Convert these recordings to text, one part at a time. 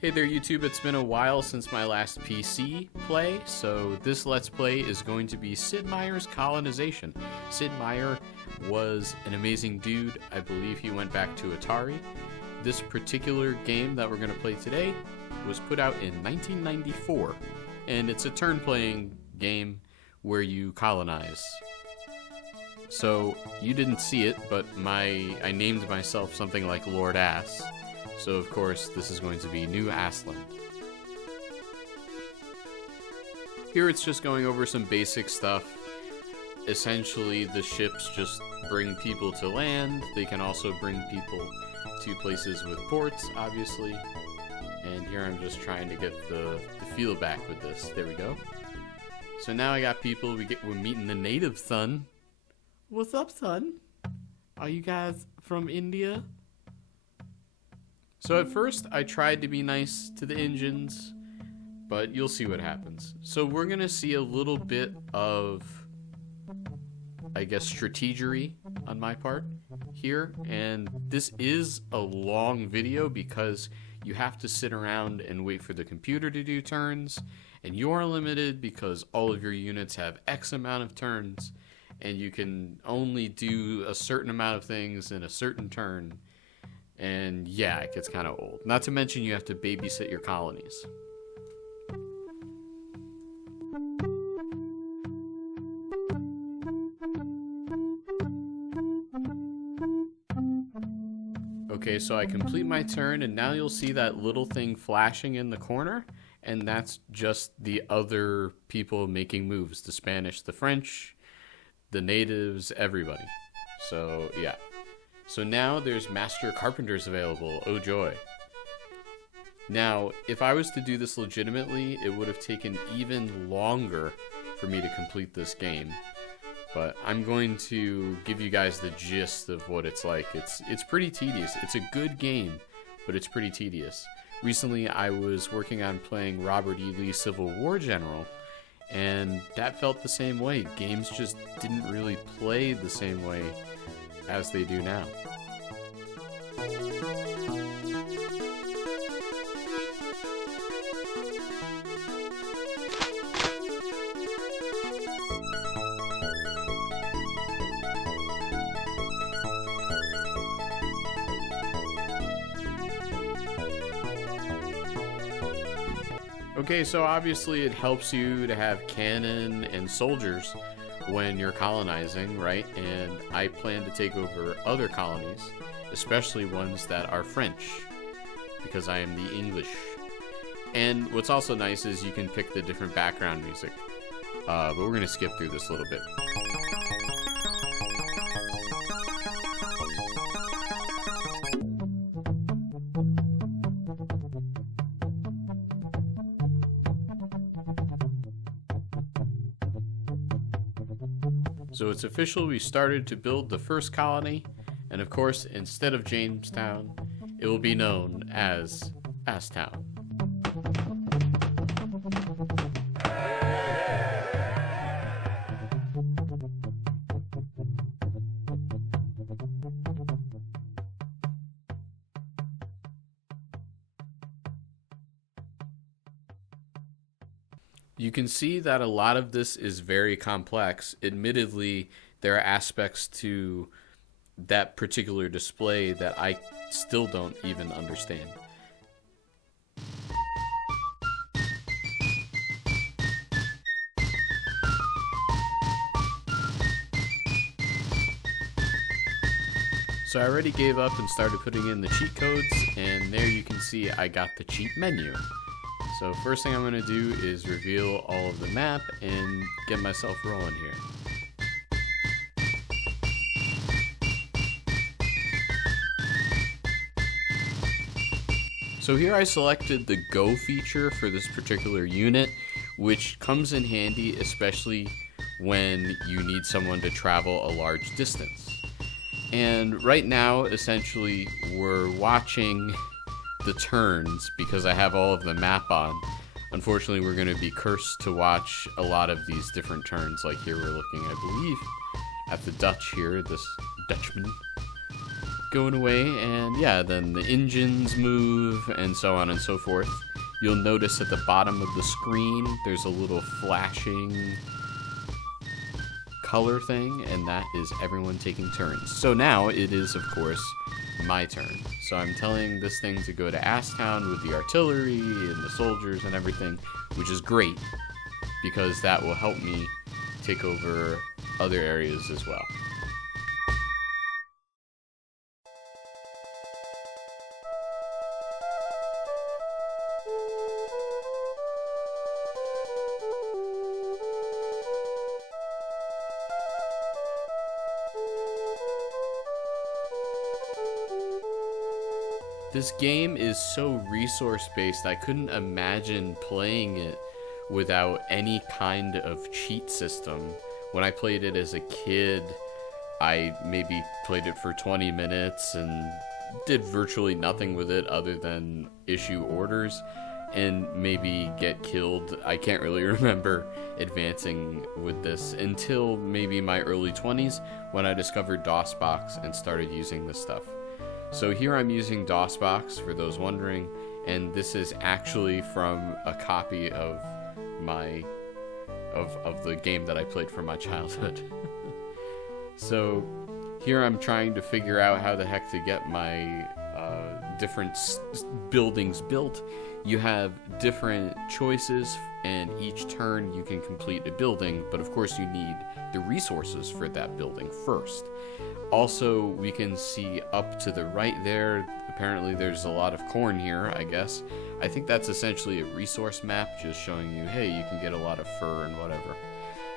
Hey there YouTube, it's been a while since my last PC play, so this Let's Play is going to be Sid Meier's Colonization. Sid Meier was an amazing dude. I believe he went back to Atari. This particular game that we're going to play today was put out in 1994, and it's a turn-playing game where you colonize. So, you didn't see it, but I named myself something like Lord Ass. So of course, this is going to be New Assland. Here it's just going over some basic stuff. Essentially, the ships just bring people to land. They can also bring people to places with ports, obviously. And here I'm just trying to get the feel back with this. There we go. So now I got people, we're meeting the native son. What's up, son? Are you guys from India? So at first, I tried to be nice to the engines, but you'll see what happens. So we're going to see a little bit of, I guess, strategery on my part here. And this is a long video because you have to sit around and wait for the computer to do turns. And you're limited because all of your units have X amount of turns. And you can only do a certain amount of things in a certain turn. And yeah, it gets kind of old. Not to mention you have to babysit your colonies. Okay, so I complete my turn, and now you'll see that little thing flashing in the corner, and that's just the other people making moves. The Spanish, the French, the natives, everybody. So yeah. So now there's Master Carpenters available. Oh joy. Now, if I was to do this legitimately, it would have taken even longer for me to complete this game. But I'm going to give you guys the gist of what it's like. It's pretty tedious. It's a good game, but it's pretty tedious. Recently, I was working on playing Robert E. Lee Civil War General, and that felt the same way. Games just didn't really play the same way as they do now. Okay, so obviously it helps you to have cannon and soldiers when you're colonizing, right? And I plan to take over other colonies, especially ones that are French, because I am the English. And what's also nice is you can pick the different background music. But we're going to skip through this a little bit. So it's official, we started to build the first colony, and of course, instead of Jamestown, it will be known as Asstown. You can see that a lot of this is very complex. Admittedly, there are aspects to that particular display that I still don't even understand. So I already gave up and started putting in the cheat codes, and there you can see I got the cheat menu. So first thing I'm going to do is reveal all of the map and get myself rolling here. So here I selected the Go feature for this particular unit, which comes in handy especially when you need someone to travel a large distance. And right now, essentially, we're watching the turns because I have all of the map on. Unfortunately, we're going to be cursed to watch a lot of these different turns. Like here we're looking, I believe, at the Dutch here, this Dutchman going away, and yeah, then the engines move and so on and so forth. You'll notice at the bottom of the screen there's a little flashing color thing, and that is everyone taking turns. So now it is, of course, my turn. So I'm telling this thing to go to Asstown with the artillery and the soldiers and everything, which is great because that will help me take over other areas as well. This game is so resource-based, I couldn't imagine playing it without any kind of cheat system. When I played it as a kid, I maybe played it for 20 minutes and did virtually nothing with it other than issue orders and maybe get killed. I can't really remember advancing with this until maybe my early 20s when I discovered DOSBox and started using this stuff. So here I'm using DOSBox, for those wondering, and this is actually from a copy of my of the game that I played from my childhood. So here I'm trying to figure out how the heck to get my different buildings built. You have different choices, and each turn you can complete a building, but of course you need the resources for that building first. Also, we can see up to the right there, apparently there's a lot of corn here, I guess. I think that's essentially a resource map, just showing you, hey, you can get a lot of fur and whatever.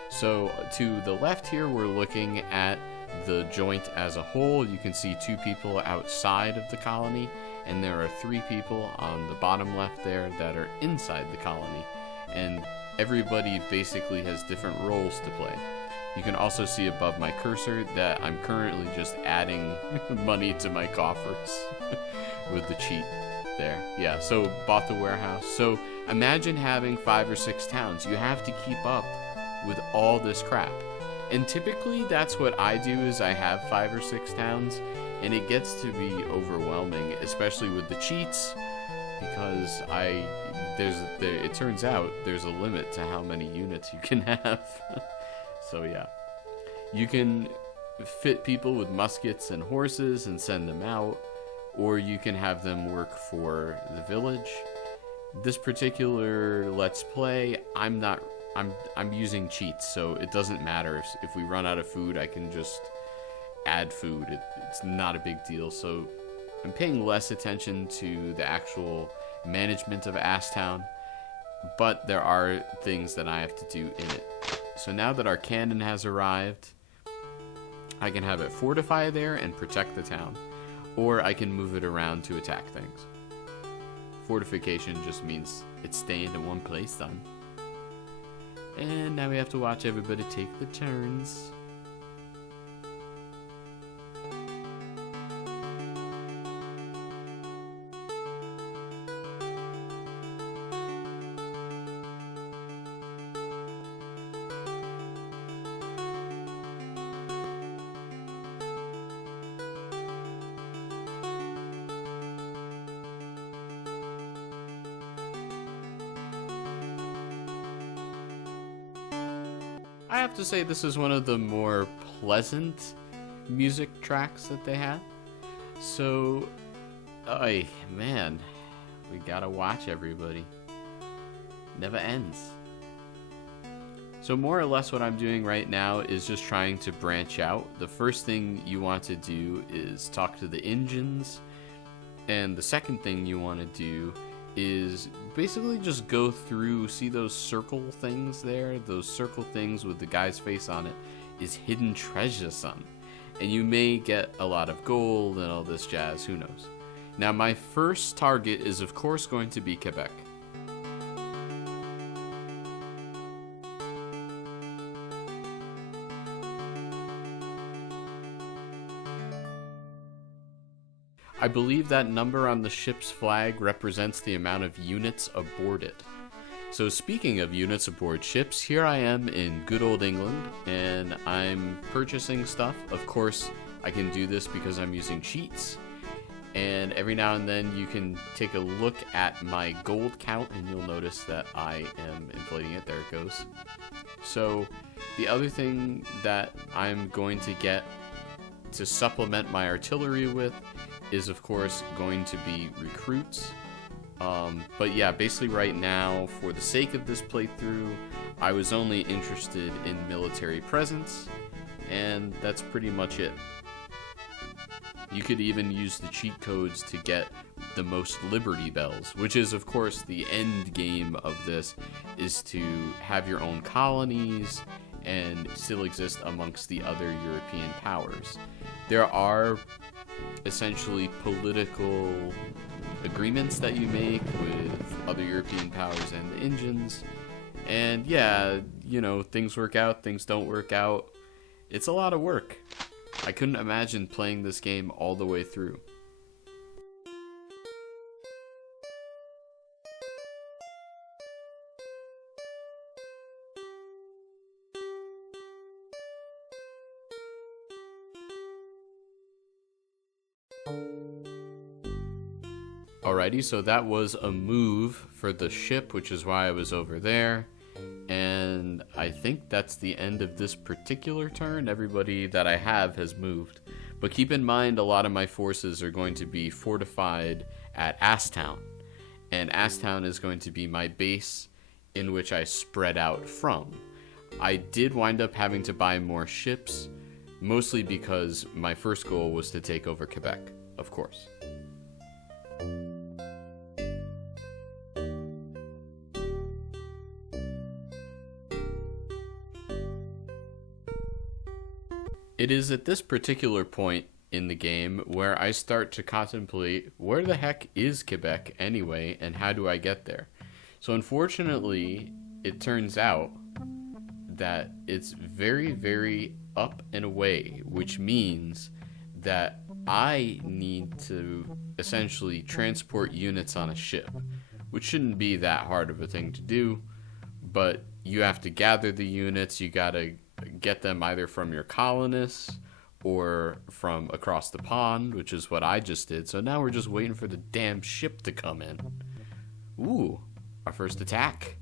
So to the left here, we're looking at the joint as a whole. You can see 2 people outside of the colony, and there are 3 people on the bottom left there that are inside the colony. And everybody basically has different roles to play. You can also see above my cursor that I'm currently just adding money to my coffers with the cheat there. Yeah, so bought the warehouse. So imagine having 5 or 6 towns. You have to keep up with all this crap. And typically that's what I do, is I have 5 or 6 towns, and it gets to be overwhelming, especially with the cheats, because it turns out there's a limit to how many units you can have. So yeah, you can fit people with muskets and horses and send them out, or you can have them work for the village. This particular Let's Play, I'm using cheats, so it doesn't matter. If we run out of food, I can just add food. It's not a big deal. So I'm paying less attention to the actual management of Asstown, but there are things that I have to do in it. So now that our cannon has arrived, I can have it fortify there and protect the town, or I can move it around to attack things. Fortification just means it's staying in one place then. And now we have to watch everybody take the turns. I have to say this is one of the more pleasant music tracks that they had. So, man, we gotta watch everybody. Never ends. So more or less what I'm doing right now is just trying to branch out. The first thing you want to do is talk to the engines, and the second thing you want to do is basically just go through, see those circle things there? Those circle things with the guy's face on it is hidden treasure, son. And you may get a lot of gold and all this jazz, who knows. Now my first target is of course going to be Quebec. I believe that number on the ship's flag represents the amount of units aboard it. So speaking of units aboard ships, here I am in good old England, and I'm purchasing stuff. Of course, I can do this because I'm using cheats. And every now and then you can take a look at my gold count, and you'll notice that I am inflating it. There it goes. So the other thing that I'm going to get to supplement my artillery with is, of course, going to be recruits. But yeah, basically right now, for the sake of this playthrough, I was only interested in military presence, and that's pretty much it. You could even use the cheat codes to get the most Liberty Bells, which is, of course, the end game of this, is to have your own colonies and still exist amongst the other European powers. There are essentially political agreements that you make with other European powers and the engines. And yeah, you know, things work out, things don't work out. It's a lot of work. I couldn't imagine playing this game all the way through. Alrighty, so that was a move for the ship, which is why I was over there. And I think that's the end of this particular turn. Everybody that I have has moved. But keep in mind, a lot of my forces are going to be fortified at Asstown. And Asstown is going to be my base in which I spread out from. I did wind up having to buy more ships, mostly because my first goal was to take over Quebec, of course. It is at this particular point in the game where I start to contemplate, where the heck is Quebec anyway, and how do I get there? So unfortunately, it turns out that it's very, very up and away, which means that I need to essentially transport units on a ship, which shouldn't be that hard of a thing to do, but you have to gather the units, you gotta get them either from your colonists or from across the pond, which is what I just did. So now we're just waiting for the damn ship to come in. Ooh, our first attack.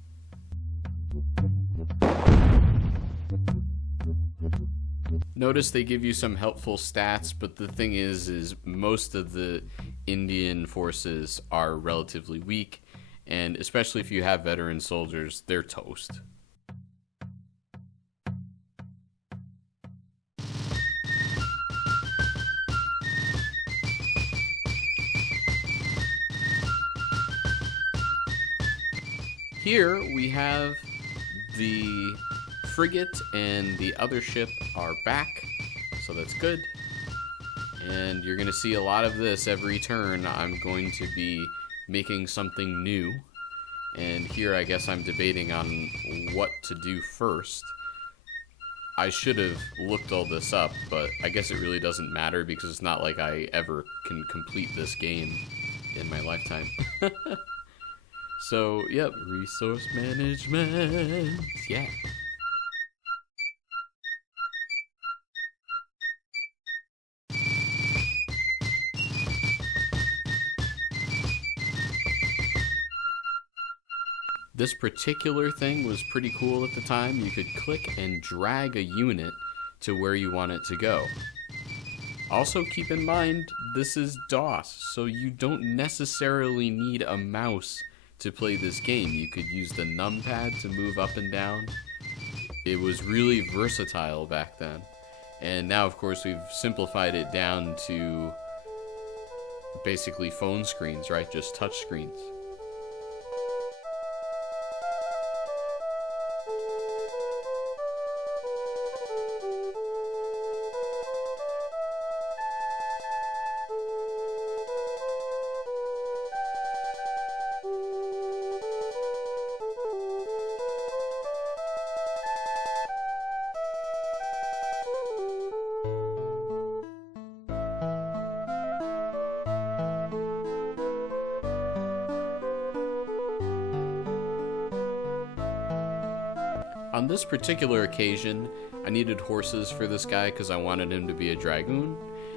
Notice they give you some helpful stats, but the thing is most of the Indian forces are relatively weak, and especially if you have veteran soldiers, they're toast. Here we have the frigate and the other ship are back, so that's good. And you're going to see a lot of this every turn. I'm going to be making something new. And here I guess I'm debating on what to do first. I should have looked all this up, but I guess it really doesn't matter because it's not like I ever can complete this game in my lifetime. So, yep, resource management, yeah. This particular thing was pretty cool at the time. You could click and drag a unit to where you want it to go. Also keep in mind, this is DOS, so you don't necessarily need a mouse to play this game. You could use the numpad to move up and down. It was really versatile back then. And now, of course, we've simplified it down to basically phone screens, right? Just touch screens. On this particular occasion, I needed horses for this guy because I wanted him to be a dragoon,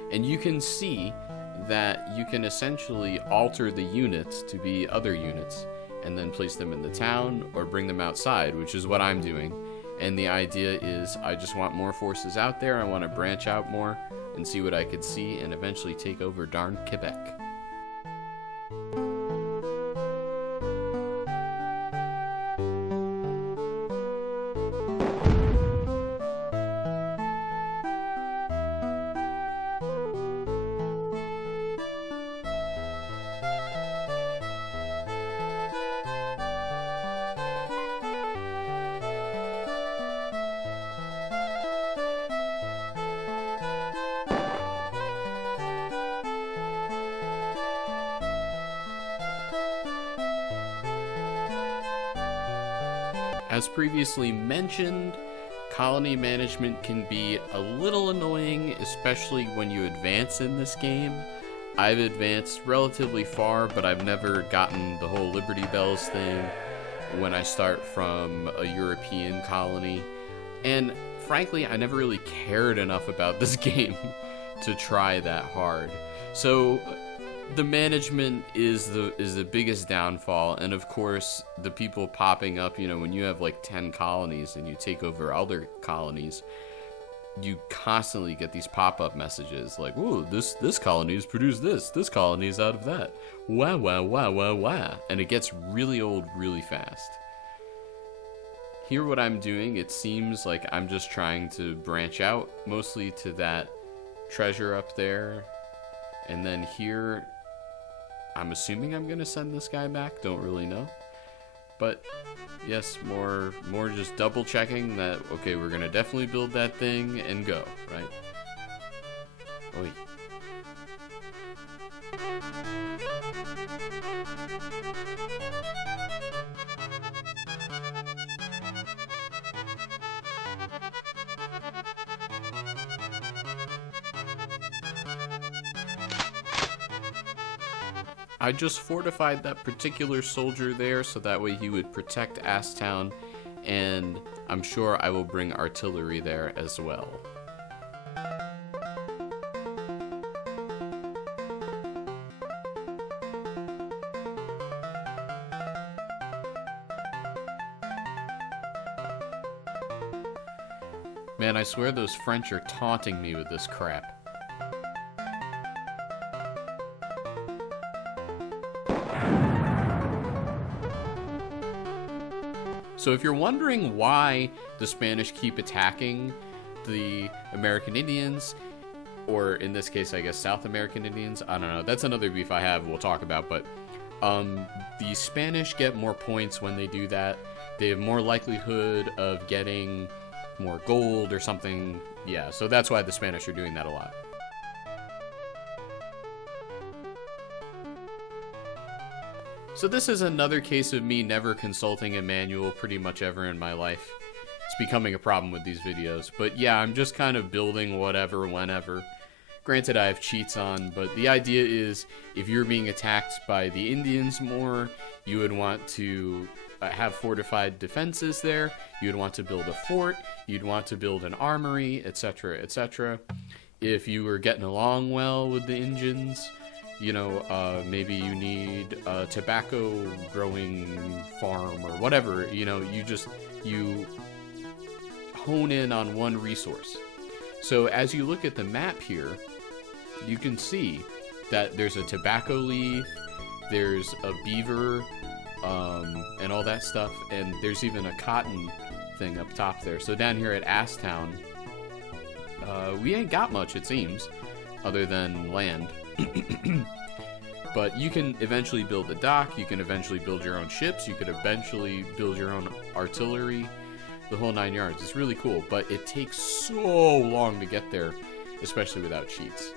and you can see that you can essentially alter the units to be other units and then place them in the town or bring them outside, which is what I'm doing. And the idea is I just want more forces out there. I want to branch out more and see what I could see and eventually take over darn Quebec. As previously mentioned, colony management can be a little annoying, especially when you advance in this game. I've advanced relatively far, but I've never gotten the whole Liberty Bells thing when I start from a European colony. And frankly, I never really cared enough about this game to try that hard. So the management is the biggest downfall, and of course the people popping up, you know, when you have like 10 colonies and you take over other colonies, you constantly get these pop-up messages like, "Ooh, this colony has produced this colony is out of that. Wow, wow, wow, wow, wow." And it gets really old really fast. Here what I'm doing, it seems like I'm just trying to branch out mostly to that treasure up there. And then here, I'm assuming I'm gonna send this guy back, don't really know. But yes, more just double checking that, okay, we're gonna definitely build that thing and go, right? Oy. I just fortified that particular soldier there so that way he would protect Asstown, and I'm sure I will bring artillery there as well. Man, I swear those French are taunting me with this crap. So if you're wondering why the Spanish keep attacking the American Indians, or in this case, I guess, South American Indians, I don't know, that's another beef I have we'll talk about, but the Spanish get more points when they do that. They have more likelihood of getting more gold or something. Yeah, so that's why the Spanish are doing that a lot. So this is another case of me never consulting a manual pretty much ever in my life. It's becoming a problem with these videos. But yeah, I'm just kind of building whatever, whenever. Granted, I have cheats on, but the idea is if you're being attacked by the Indians more, you would want to have fortified defenses there. You would want to build a fort. You'd want to build an armory, etc., etc. If you were getting along well with the Indians, you know, maybe you need a tobacco growing farm or whatever, you know, you hone in on one resource. So as you look at the map here, you can see that there's a tobacco leaf, there's a beaver, and all that stuff, and there's even a cotton thing up top there. So down here at Asstown, we ain't got much, it seems, other than land. But you can eventually build a dock, you can eventually build your own ships, you could eventually build your own artillery, the whole 9 yards. It's really cool, but it takes so long to get there, especially without cheats.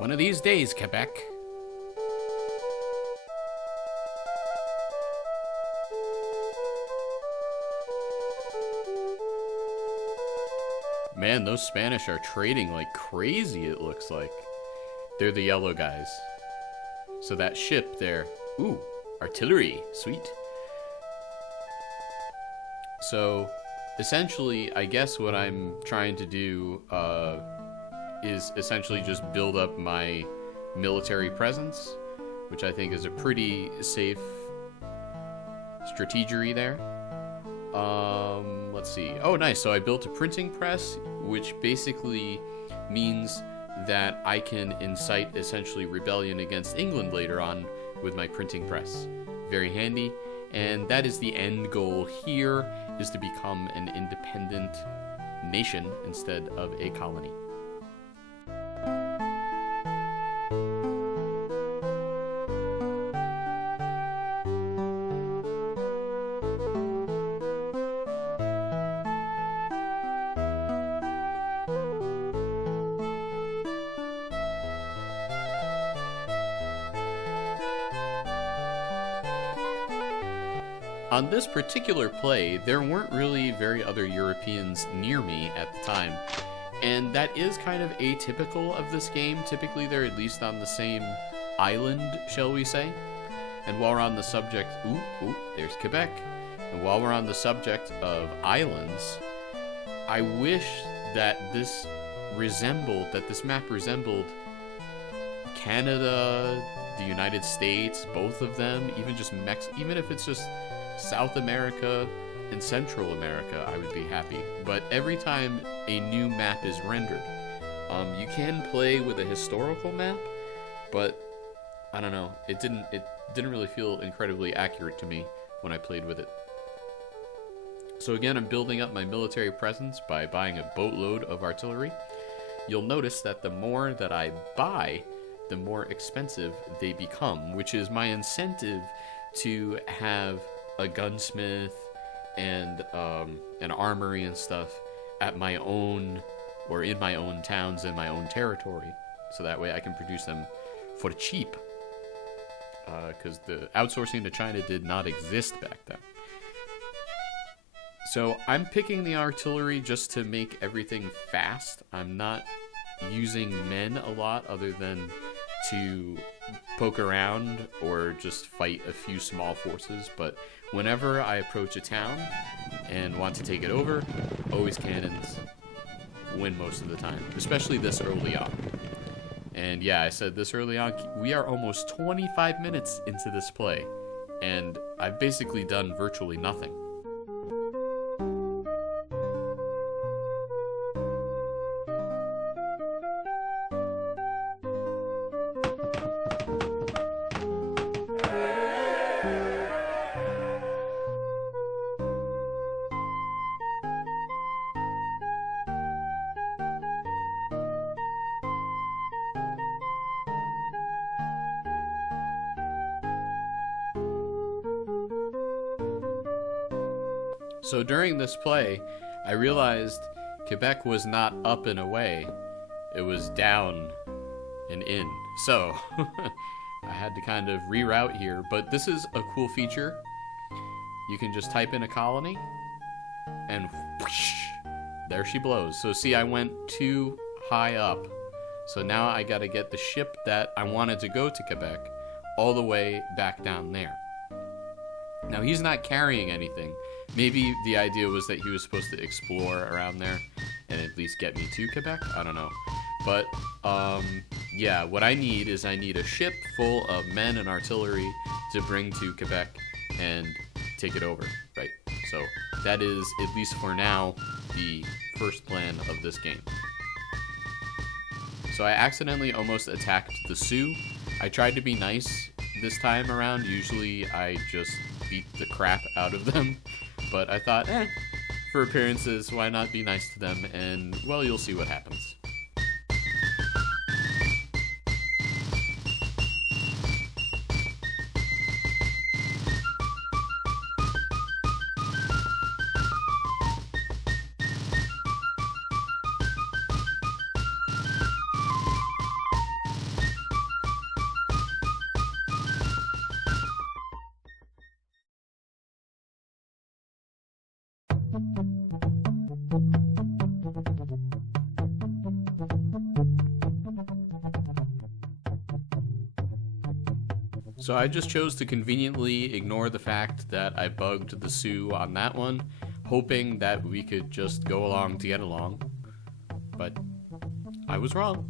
One of these days, Quebec. Man, those Spanish are trading like crazy, it looks like. They're the yellow guys. So that ship there, ooh, artillery, sweet. So, essentially, I guess what I'm trying to do is essentially just build up my military presence, which I think is a pretty safe strategery there. Let's see. Oh, nice. So I built a printing press, which basically means that I can incite essentially rebellion against England later on with my printing press. Very handy. And that is the end goal here, is to become an independent nation instead of a colony. On this particular play, there weren't really very other Europeans near me at the time, and that is kind of atypical of this game. Typically, they're at least on the same island, shall we say. And while we're on the subject, there's Quebec. And while we're on the subject of islands, I wish that this map resembled Canada, the United States, both of them, even just even if it's just South America and Central America, I would be happy. But every time a new map is rendered, you can play with a historical map, but I don't know. It didn't really feel incredibly accurate to me when I played with it. So again, I'm building up my military presence by buying a boatload of artillery. You'll notice that the more that I buy, the more expensive they become, which is my incentive to have a gunsmith and an armory and stuff at my own, or in my own towns, in my own territory, so that way I can produce them for cheap, because the outsourcing to China did not exist back then. So I'm picking the artillery just to make everything fast. I'm not using men a lot other than to poke around or just fight a few small forces, but whenever I approach a town and want to take it over, always cannons win most of the time, especially this early on. And yeah, I said this early on, we are almost 25 minutes into this play, and I've basically done virtually nothing. So during this play, I realized Quebec was not up and away, it was down and in. So I had to kind of reroute here, but this is a cool feature. You can just type in a colony and whoosh, there she blows. So see, I went too high up. So now I gotta get the ship that I wanted to go to Quebec all the way back down there. Now he's not carrying anything. Maybe the idea was that he was supposed to explore around there and at least get me to Quebec. I don't know. But, yeah, what I need is a ship full of men and artillery to bring to Quebec and take it over, right? So that is, at least for now, the first plan of this game. So I accidentally almost attacked the Sioux. I tried to be nice this time around. Usually I just beat the crap out of them. But I thought, for appearances, why not be nice to them? And, well, you'll see what happens. So I just chose to conveniently ignore the fact that I bugged the Sioux on that one, hoping that we could just go along to get along. But I was wrong.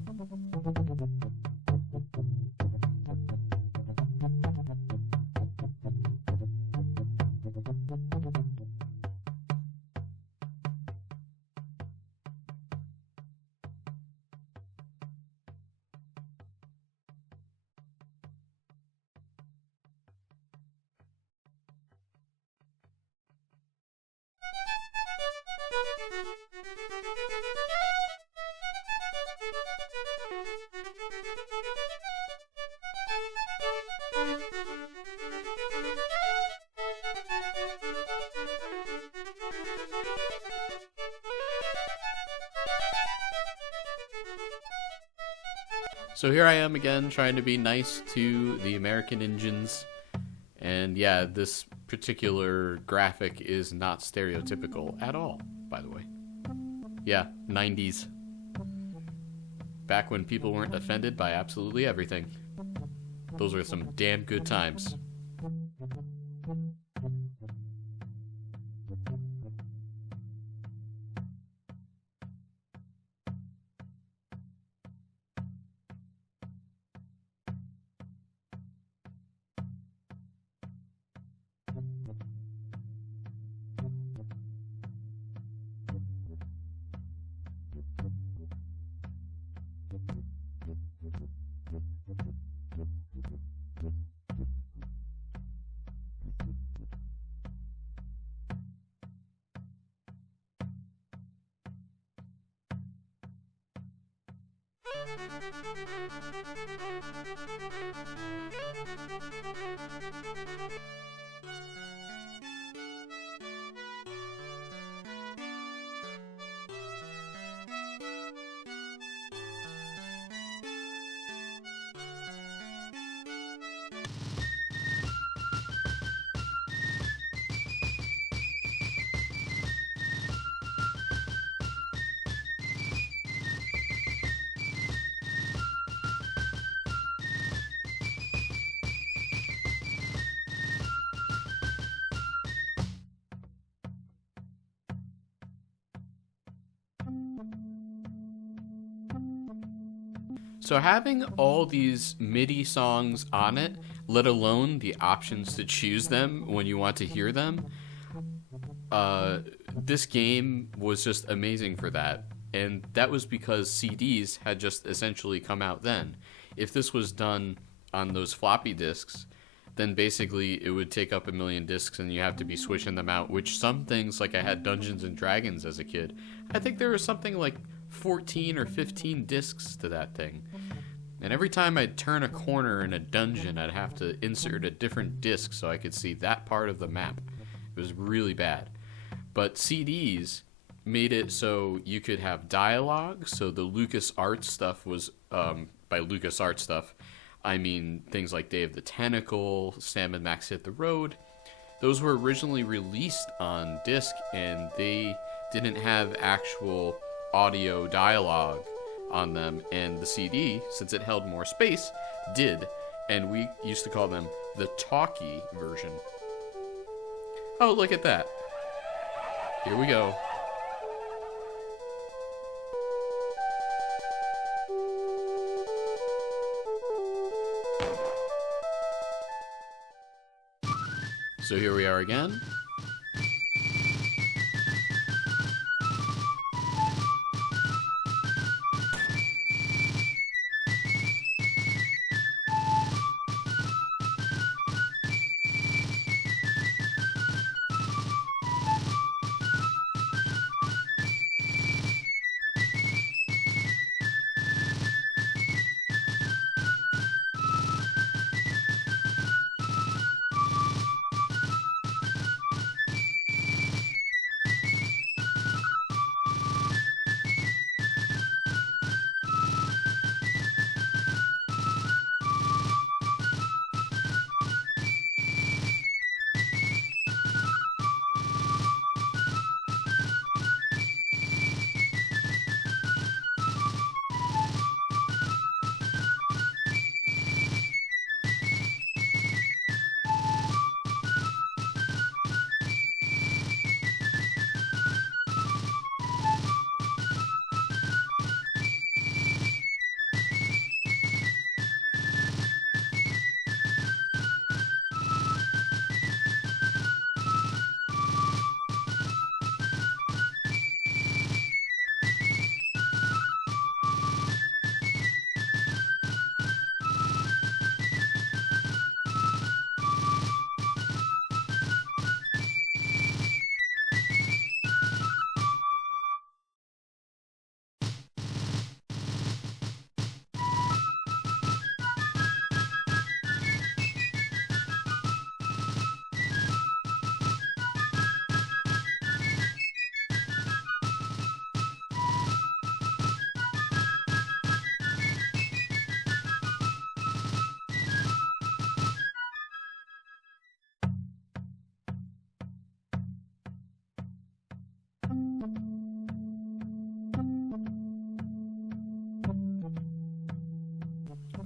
So here I am again, trying to be nice to the American Indians. And yeah, this particular graphic is not stereotypical at all, by the way. Yeah, 90s. Back when people weren't offended by absolutely everything. Those were some damn good times. So having all these MIDI songs on it, let alone the options to choose them when you want to hear them, this game was just amazing for that. And that was because CDs had just essentially come out then. If this was done on those floppy disks, then basically it would take up a million disks and you have to be switching them out, which some things, like I had Dungeons and Dragons as a kid, I think there was something like 14 or 15 discs to that thing. And every time I'd turn a corner in a dungeon, I'd have to insert a different disc so I could see that part of the map. It was really bad. But CDs made it so you could have dialogue. So the LucasArts stuff was, by LucasArts stuff, I mean things like Day of the Tentacle, Sam and Max Hit the Road. Those were originally released on disc and they didn't have actual audio dialogue on them, and the CD, since it held more space, did, and we used to call them the talkie version. Oh, look at that. Here we go. So here we are again.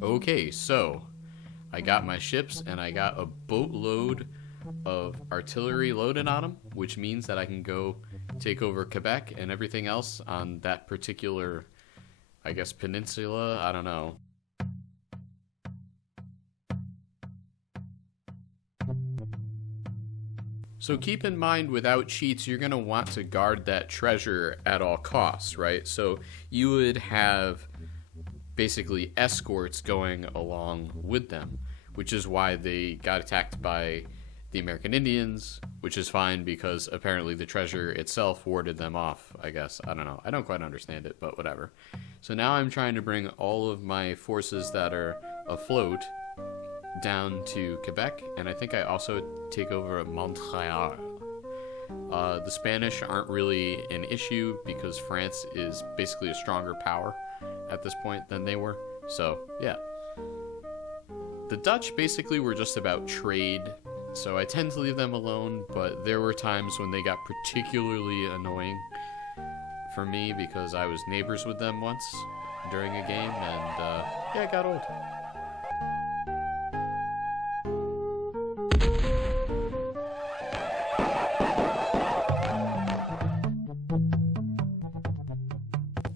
Okay, so I got my ships and I got a boatload of artillery loaded on them, which means that I can go take over Quebec and everything else on that particular, I guess, peninsula. I don't know. So keep in mind, without cheats, you're going to want to guard that treasure at all costs, right? So you would have basically escorts going along with them, which is why they got attacked by the American Indians, which is fine because apparently the treasure itself warded them off, I guess. I don't know. I don't quite understand it, but whatever. So now I'm trying to bring all of my forces that are afloat down to Quebec, and I think I also take over Montreal. The Spanish aren't really an issue because France is basically a stronger power at this point than they were. So, yeah. The Dutch basically were just about trade, so I tend to leave them alone, but there were times when they got particularly annoying for me because I was neighbors with them once during a game, and yeah, it got old.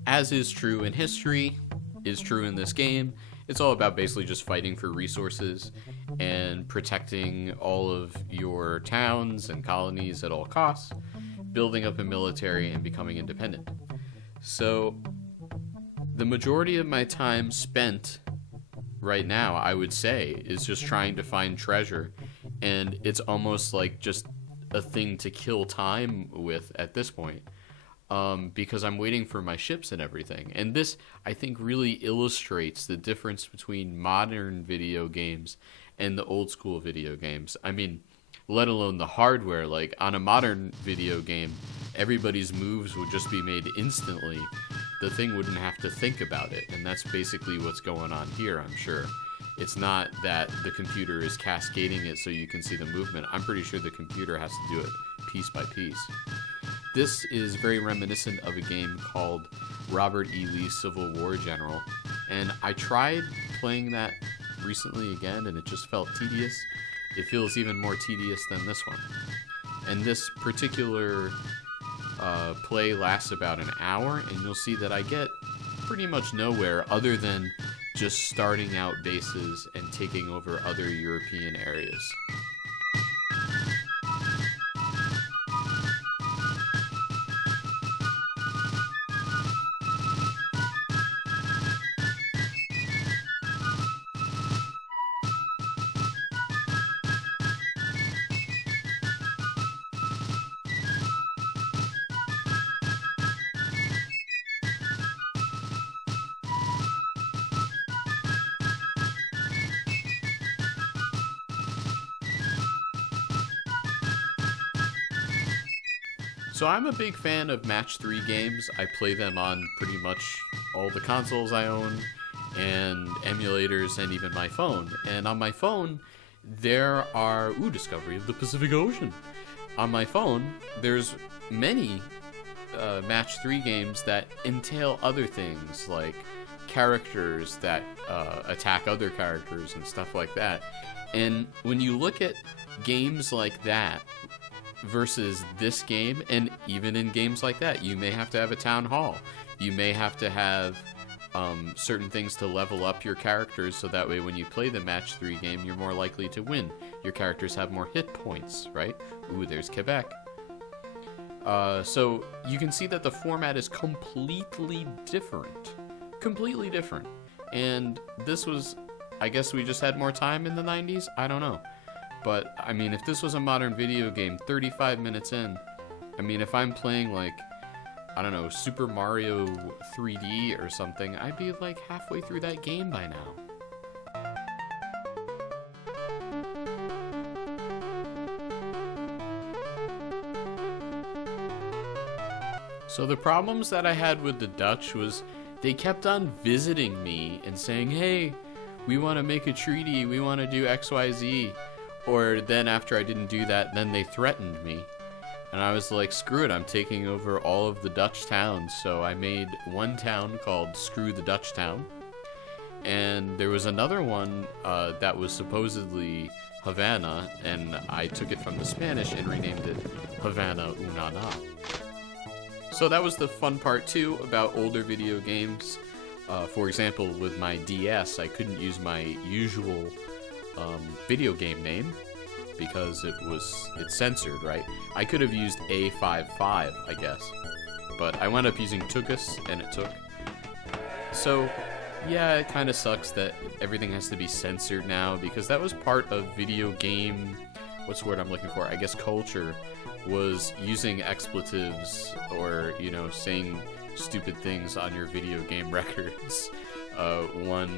As is true in history, is true in this game. It's all about basically just fighting for resources and protecting all of your towns and colonies at all costs, building up a military and becoming independent. So the majority of my time spent right now, I would say, is just trying to find treasure, and it's almost like just a thing to kill time with at this point. Because I'm waiting for my ships and everything. And this, I think, really illustrates the difference between modern video games and the old school video games. I mean, let alone the hardware. Like, on a modern video game, everybody's moves would just be made instantly. The thing wouldn't have to think about it. And that's basically what's going on here, I'm sure. It's not that the computer is cascading it so you can see the movement. I'm pretty sure the computer has to do it piece by piece. This is very reminiscent of a game called Robert E. Lee Civil War General, and I tried playing that recently again, and it just felt tedious. It feels even more tedious than this one. And this particular play lasts about an hour, and you'll see that I get pretty much nowhere other than just starting out bases and taking over other European areas. So I'm a big fan of Match 3 games. I play them on pretty much all the consoles I own, and emulators, and even my phone. And on my phone, there are... Discovery of the Pacific Ocean. On my phone, there's many Match 3 games that entail other things, like characters that attack other characters and stuff like that. And when you look at games like that versus this game, and even in games like that, you may have to have a town hall. You may have to have certain things to level up your characters so that way when you play the Match 3 game, you're more likely to win. Your characters have more hit points, right? There's Quebec. So you can see that the format is completely different. Completely different. And this was, I guess we just had more time in the 90s? I don't know. But, I mean, if this was a modern video game, 35 minutes in, I mean, if I'm playing, like, I don't know, Super Mario 3D or something, I'd be, like, halfway through that game by now. So the problems that I had with the Dutch was they kept on visiting me and saying, hey, we want to make a treaty, we want to do XYZ. Or then after I didn't do that, then they threatened me. And I was like, screw it, I'm taking over all of the Dutch towns. So I made one town called Screw the Dutch Town. And there was another one that was supposedly Havana, and I took it from the Spanish and renamed it Havana Unana. So that was the fun part too about older video games. For example, with my DS, I couldn't use my usual video game name because it's censored, right? I could have used A55, I guess, but I wound up using Tukus, and it took. So yeah, it kind of sucks that everything has to be censored now, because that was part of video game, what's the word I'm looking for? I guess culture, was using expletives or, you know, saying stupid things on your video game records. One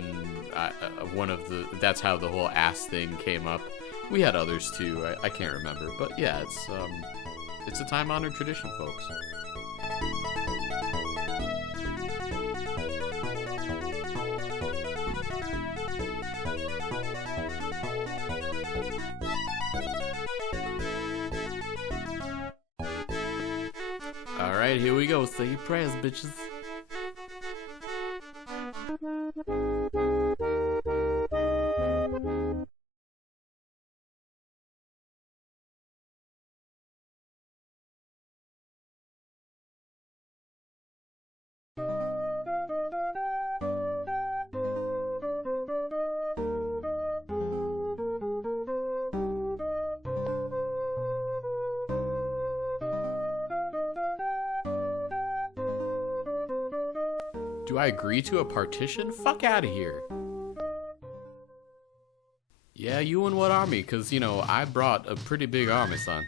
of the, that's how the whole ass thing came up. We had others too, I can't remember, but yeah, it's a time-honored tradition, folks. Alright, here we go. Say your prayers, bitches. Do I agree to a partition? Fuck out of here. Yeah, you and what army? Because, you know, I brought a pretty big army, son.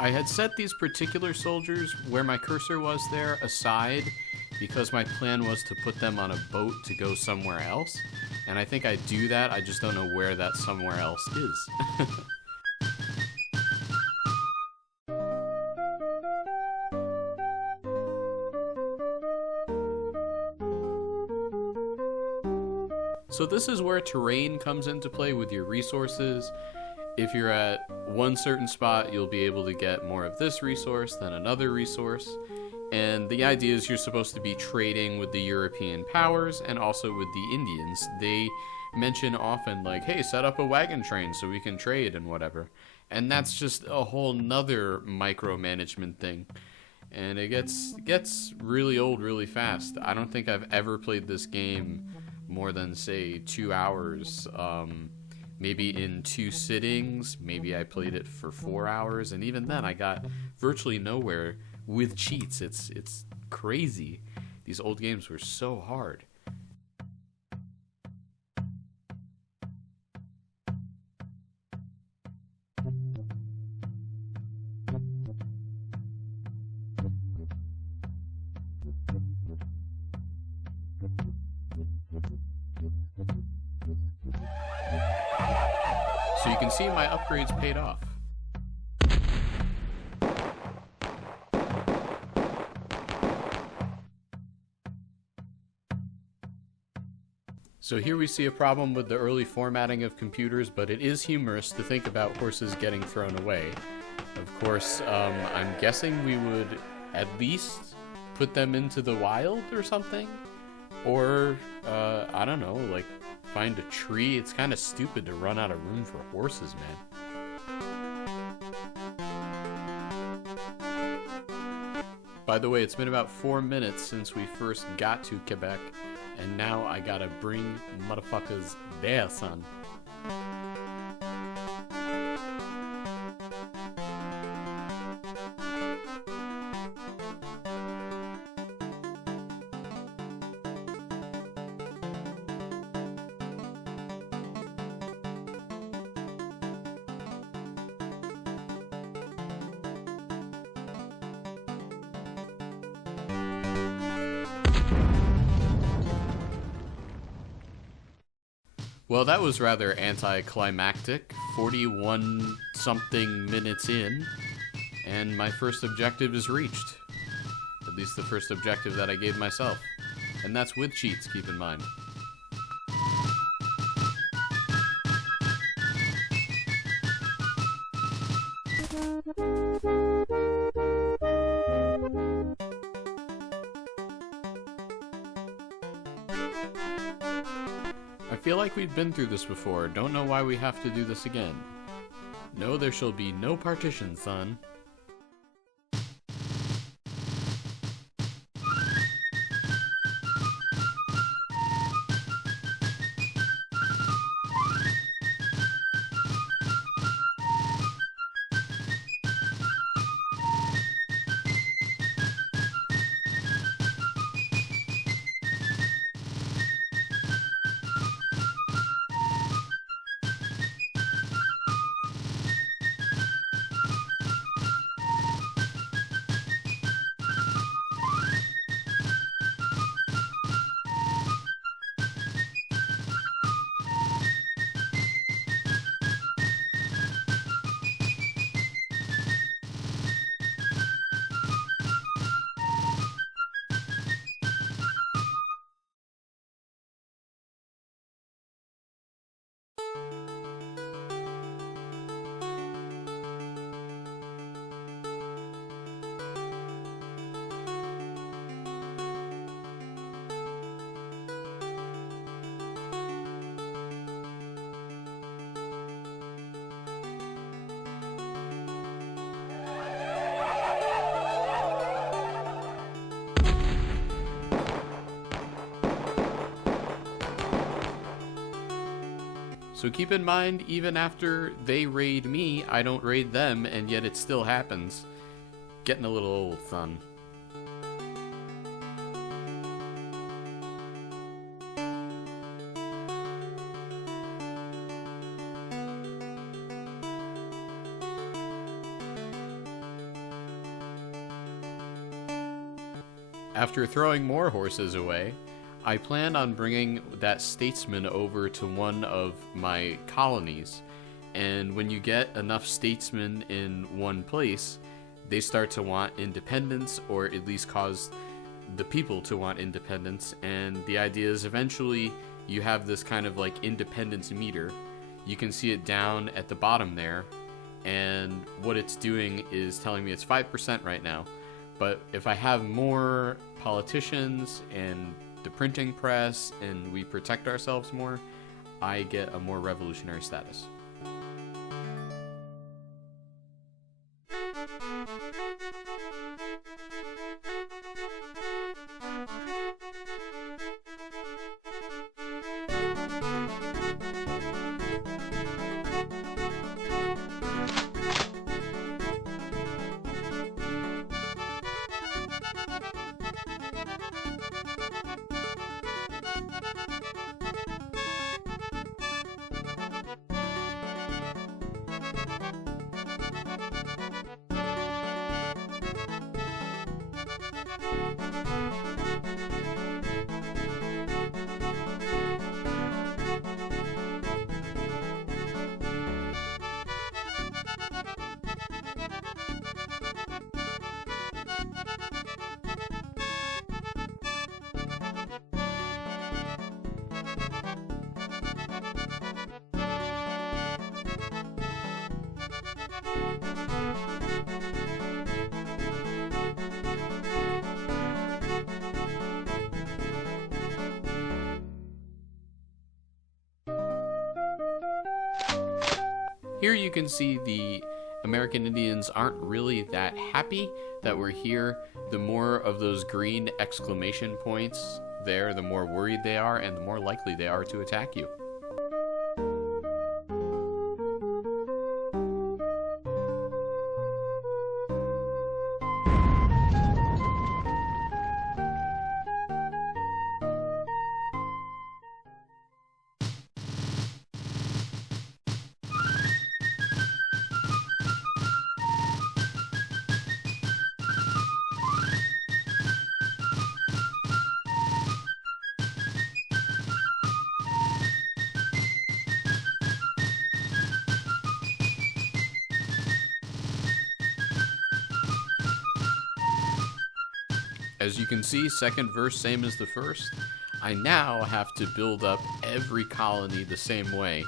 I had set these particular soldiers where my cursor was there aside because my plan was to put them on a boat to go somewhere else. And I think I do that, I just don't know where that somewhere else is. So this is where terrain comes into play with your resources. If you're at one certain spot, you'll be able to get more of this resource than another resource. And the idea is you're supposed to be trading with the European powers and also with the Indians. They mention often like, hey, set up a wagon train so we can trade and whatever. And that's just a whole nother micromanagement thing. And it gets really old really fast. I don't think I've ever played this game more than, say, 2 hours. Maybe in 2 sittings. Maybe I played it for 4 hours. And even then, I got virtually nowhere with cheats. It's crazy. These old games were so hard. So you can see my upgrades paid off. So here we see a problem with the early formatting of computers, but it is humorous to think about horses getting thrown away. Of course, I'm guessing we would at least put them into the wild or something? Or, I don't know, like find a tree. It's kind of stupid to run out of room for horses, man. By the way, it's been about 4 minutes since we first got to Quebec, and now I gotta bring motherfuckers there, son. Well, that was rather anticlimactic. 41 something minutes in, and my first objective is reached. At least the first objective that I gave myself. And that's with cheats, keep in mind. I feel like we've been through this before. Don't know why we have to do this again. No, there shall be no partition, son. So keep in mind, even after they raid me, I don't raid them, and yet it still happens. Getting a little old, son. After throwing more horses away, I plan on bringing that statesman over to one of my colonies, and when you get enough statesmen in one place, they start to want independence, or at least cause the people to want independence, and the idea is eventually you have this kind of like independence meter. You can see it down at the bottom there, and what it's doing is telling me it's 5% right now. But if I have more politicians and the printing press, and we protect ourselves more, I get a more revolutionary status. Here you can see the American Indians aren't really that happy that we're here. The more of those green exclamation points there, the more worried they are, and the more likely they are to attack you. As you can see, second verse same as the first. I now have to build up every colony the same way.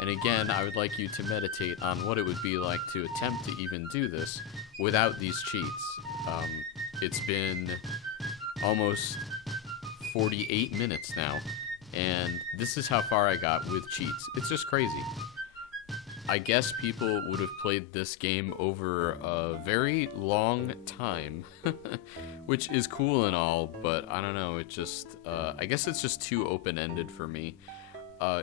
And again, I would like you to meditate on what it would be like to attempt to even do this without these cheats. It's been almost 48 minutes now, and this is how far I got with cheats. It's just crazy. I guess people would have played this game over a very long time, which is cool and all, but I don't know, it just, I guess it's just too open-ended for me.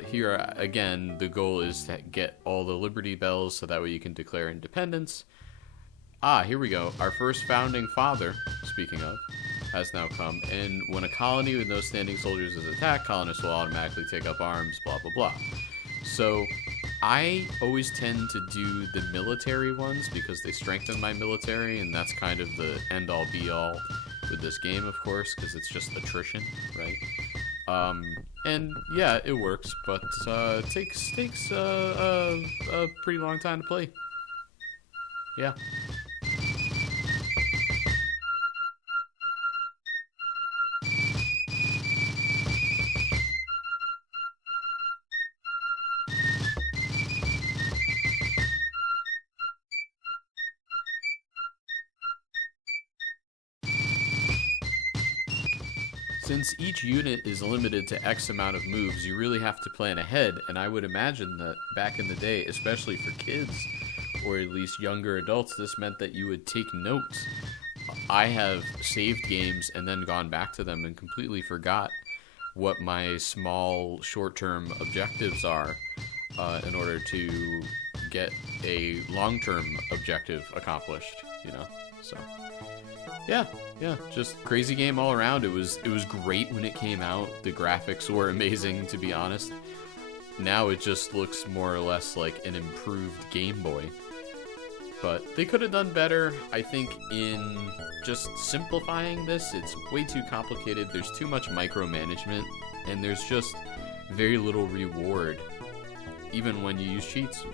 Here, again, the goal is to get all the Liberty Bells so that way you can declare independence. Here we go. Our first founding father, speaking of, has now come, and when a colony with no standing soldiers is attacked, colonists will automatically take up arms, blah, blah, blah. So, I always tend to do the military ones because they strengthen my military, and that's kind of the end-all be-all with this game, of course, because it's just attrition, right? And yeah, it works, but it takes a pretty long time to play. Yeah. Since each unit is limited to X amount of moves, you really have to plan ahead, and I would imagine that back in the day, especially for kids, or at least younger adults, this meant that you would take notes. I have saved games and then gone back to them and completely forgot what my small short-term objectives are in order to get a long-term objective accomplished, you know, so... Yeah, just crazy game all around. It was great when it came out. The graphics were amazing, to be honest. Now it just looks more or less like an improved Game Boy. But they could have done better, I think, in just simplifying this. It's way too complicated. There's too much micromanagement, and there's just very little reward, even when you use cheats.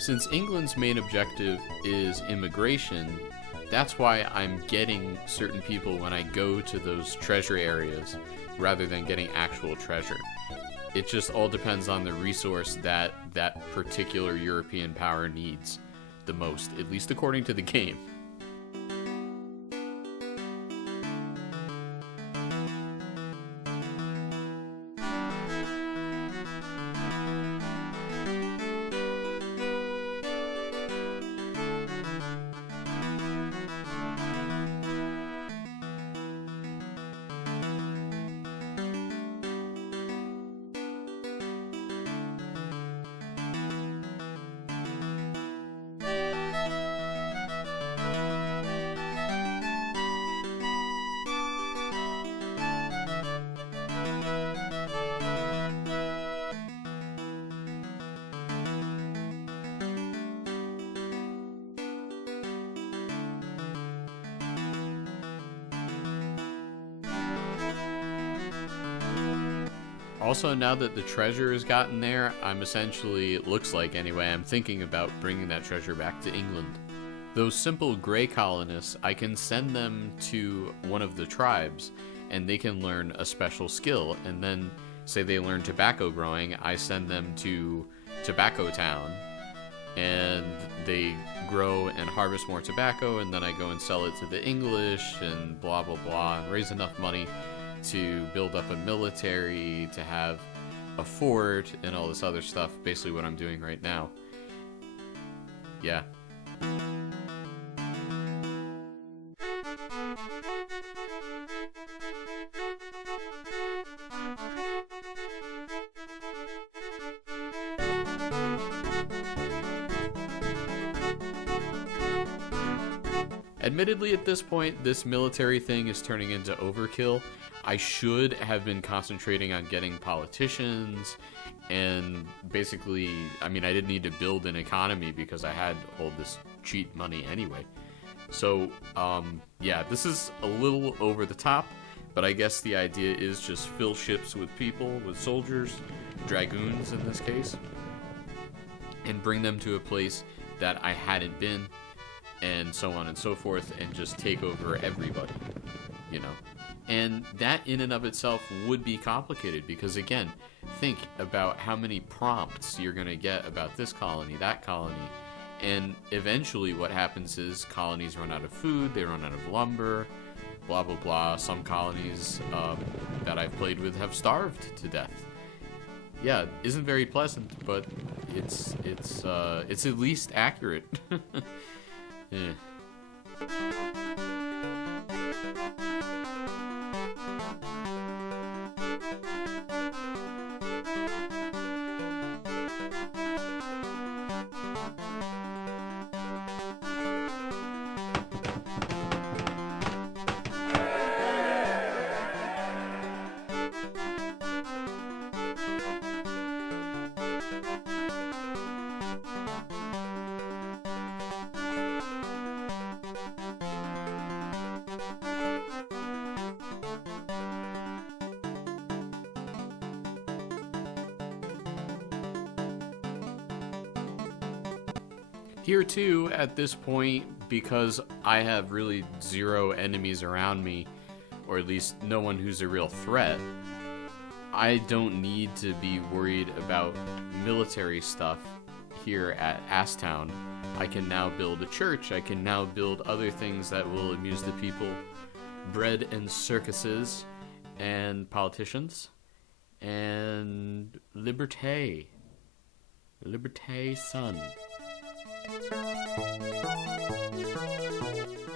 Since England's main objective is immigration, that's why I'm getting certain people when I go to those treasure areas rather than getting actual treasure. It just all depends on the resource that that particular European power needs the most, at least according to the game. Also, now that the treasure has gotten there, I'm essentially, it looks like anyway, I'm thinking about bringing that treasure back to England. Those simple gray colonists, I can send them to one of the tribes, and they can learn a special skill, and then, say they learn tobacco growing, I send them to Tobacco Town, and they grow and harvest more tobacco, and then I go and sell it to the English, and blah blah blah, and raise enough money to build up a military, to have a fort, and all this other stuff. Basically what I'm doing right now. Yeah. Admittedly, at this point, this military thing is turning into overkill. I should have been concentrating on getting politicians And basically, I mean, I didn't need to build an economy because I had all this cheat money anyway. So, yeah, this is a little over the top, but I guess the idea is just fill ships with people, with soldiers, dragoons in this case, and bring them to a place that I hadn't been, and so on and so forth, and just take over everybody, you know. And that in and of itself would be complicated because, again, think about how many prompts you're going to get about this colony, that colony. And eventually what happens is colonies run out of food, they run out of lumber, blah, blah, blah. Some colonies that I've played with have starved to death. Yeah, isn't very pleasant, but it's at least accurate. Yeah. Here too, at this point, because I have really zero enemies around me, or at least no one who's a real threat, I don't need to be worried about military stuff here at Asstown. I can now build a church, I can now build other things that will amuse the people, bread and circuses, and politicians, and liberté. Liberté, son.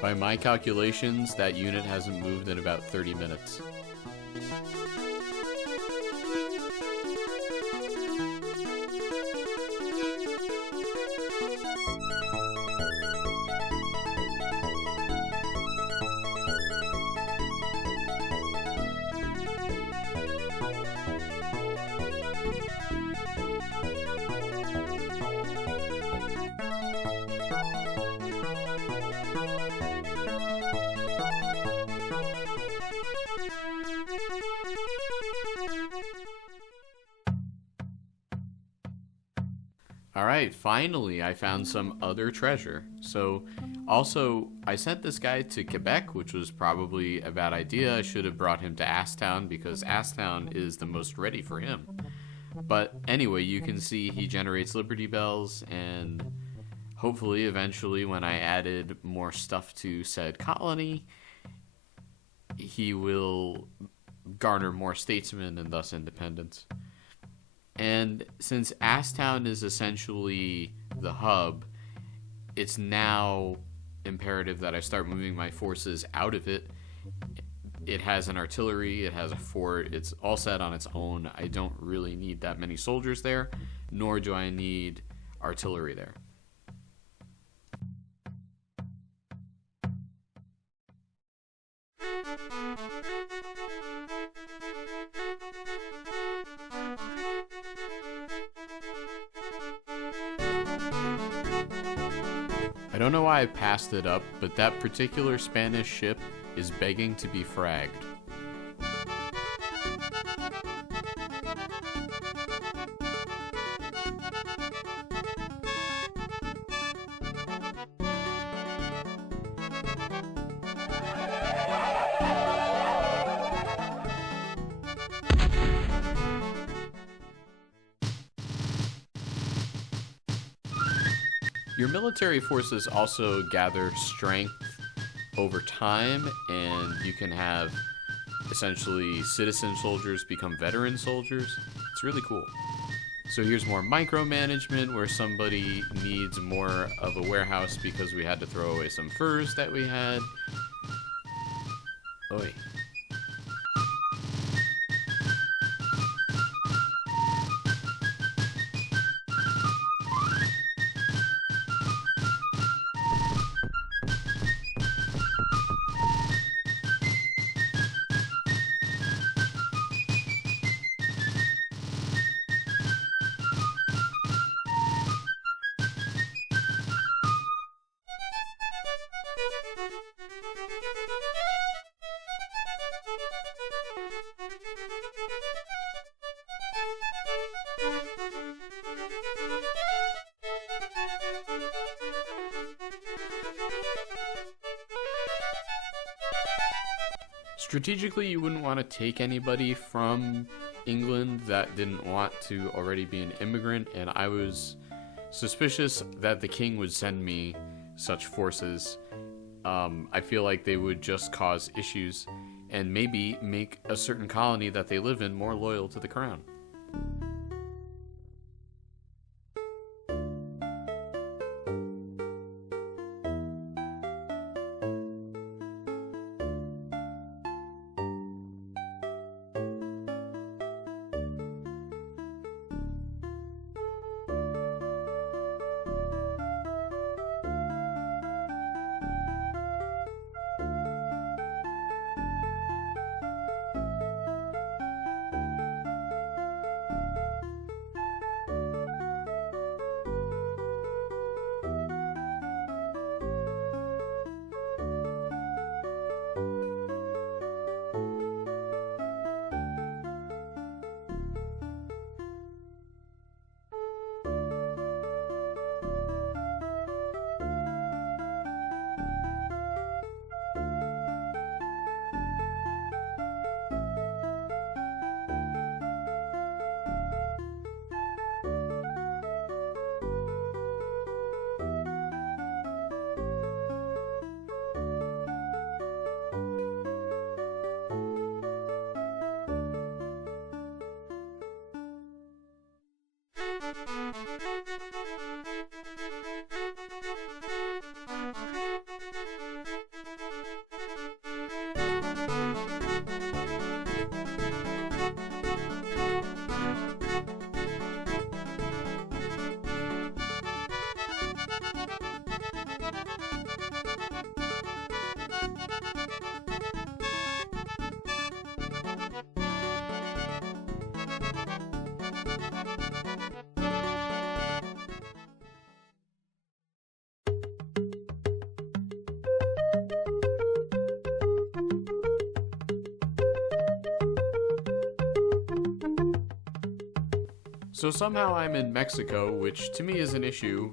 By my calculations, that unit hasn't moved in about 30 minutes. Alright, finally I found some other treasure. So, also, I sent this guy to Quebec, which was probably a bad idea. I should have brought him to Asstown, because Asstown is the most ready for him. But anyway, you can see he generates Liberty Bells, and hopefully, eventually, when I added more stuff to said colony, he will garner more statesmen and thus independence. And since Asstown is essentially the hub, it's now imperative that I start moving my forces out of it. It has an artillery, it has a fort, it's all set on its own. I don't really need that many soldiers there, nor do I need artillery there. I don't know why I passed it up, but that particular Spanish ship is begging to be fragged. Your military forces also gather strength over time, and you can have essentially citizen soldiers become veteran soldiers. It's really cool. So here's more micromanagement, where somebody needs more of a warehouse because we had to throw away some furs that we had. Oi. Strategically, you wouldn't want to take anybody from England that didn't want to already be an immigrant, and I was suspicious that the king would send me such forces. I feel like they would just cause issues and maybe make a certain colony that they live in more loyal to the crown. So somehow I'm in Mexico, which to me is an issue,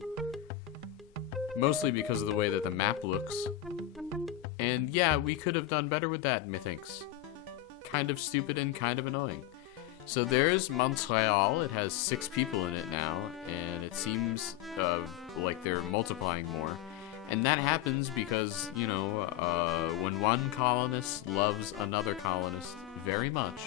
mostly because of the way that the map looks. And yeah, we could have done better with that, methinks. Kind of stupid and kind of annoying. So there's Montreal. It has 6 people in it now, and it seems like they're multiplying more. And that happens because, you know, when one colonist loves another colonist very much.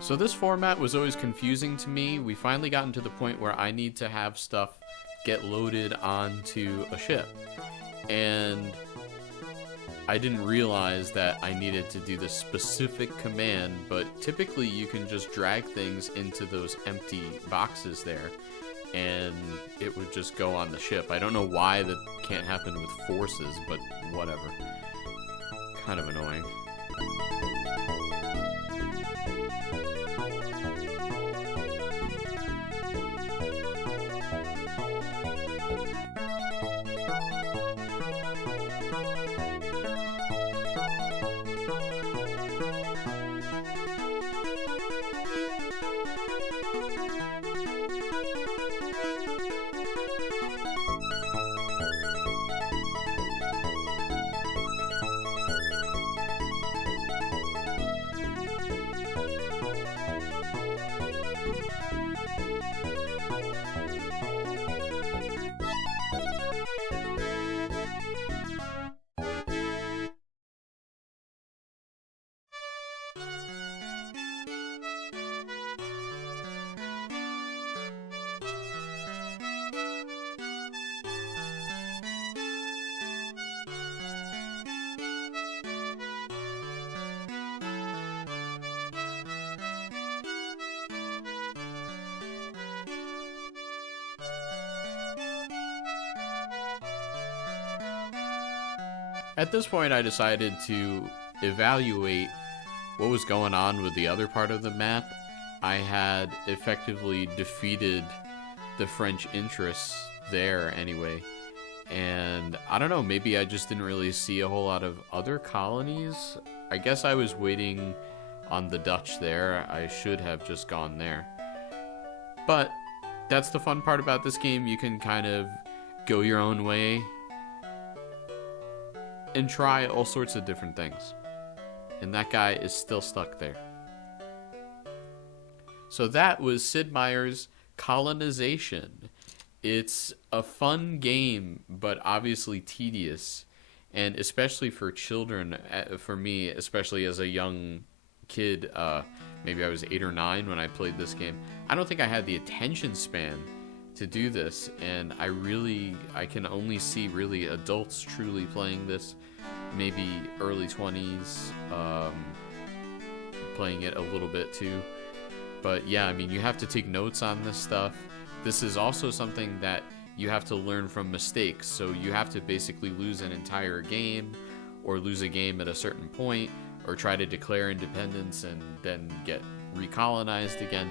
So this format was always confusing to me. We finally gotten to the point where I need to have stuff get loaded onto a ship. And I didn't realize that I needed to do this specific command, but typically you can just drag things into those empty boxes there, and it would just go on the ship. I don't know why that can't happen with forces, but whatever. Kind of annoying. At this point, I decided to evaluate what was going on with the other part of the map. I had effectively defeated the French interests there anyway. And I don't know, maybe I just didn't really see a whole lot of other colonies. I guess I was waiting on the Dutch there. I should have just gone there. But that's the fun part about this game. You can kind of go your own way and try all sorts of different things. And that guy is still stuck there. So that was Sid Meier's Colonization. It's a fun game, but obviously tedious. And especially for children, for me, especially as a young kid, maybe I was 8 or 9 when I played this game. I don't think I had the attention span to do this, and I can only see really adults truly playing this, maybe early 20s, playing it a little bit too. But yeah, I mean, you have to take notes on this stuff. This is also something that you have to learn from mistakes, so you have to basically lose an entire game, or lose a game at a certain point, or try to declare independence and then get recolonized again.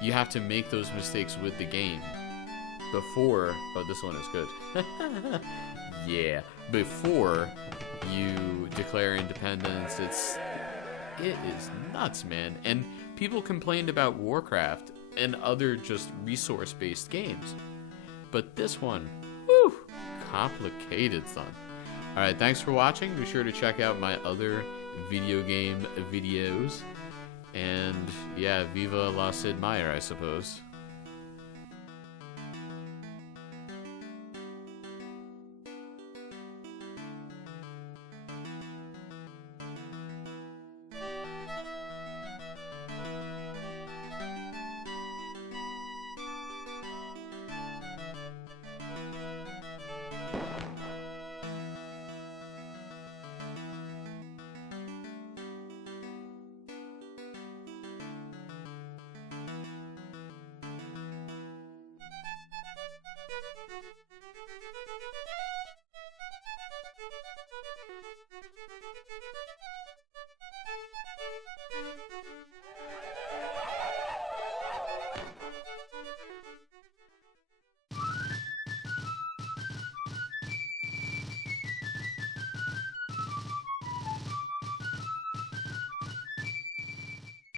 You have to make those mistakes with the game before, oh, this one is good. Yeah, before you declare independence. It is nuts, man. And people complained about Warcraft and other just resource-based games, but this one, whew, complicated, son. Alright, thanks for watching. Be sure to check out my other video game videos. And yeah, Viva la Sid Meier, I suppose.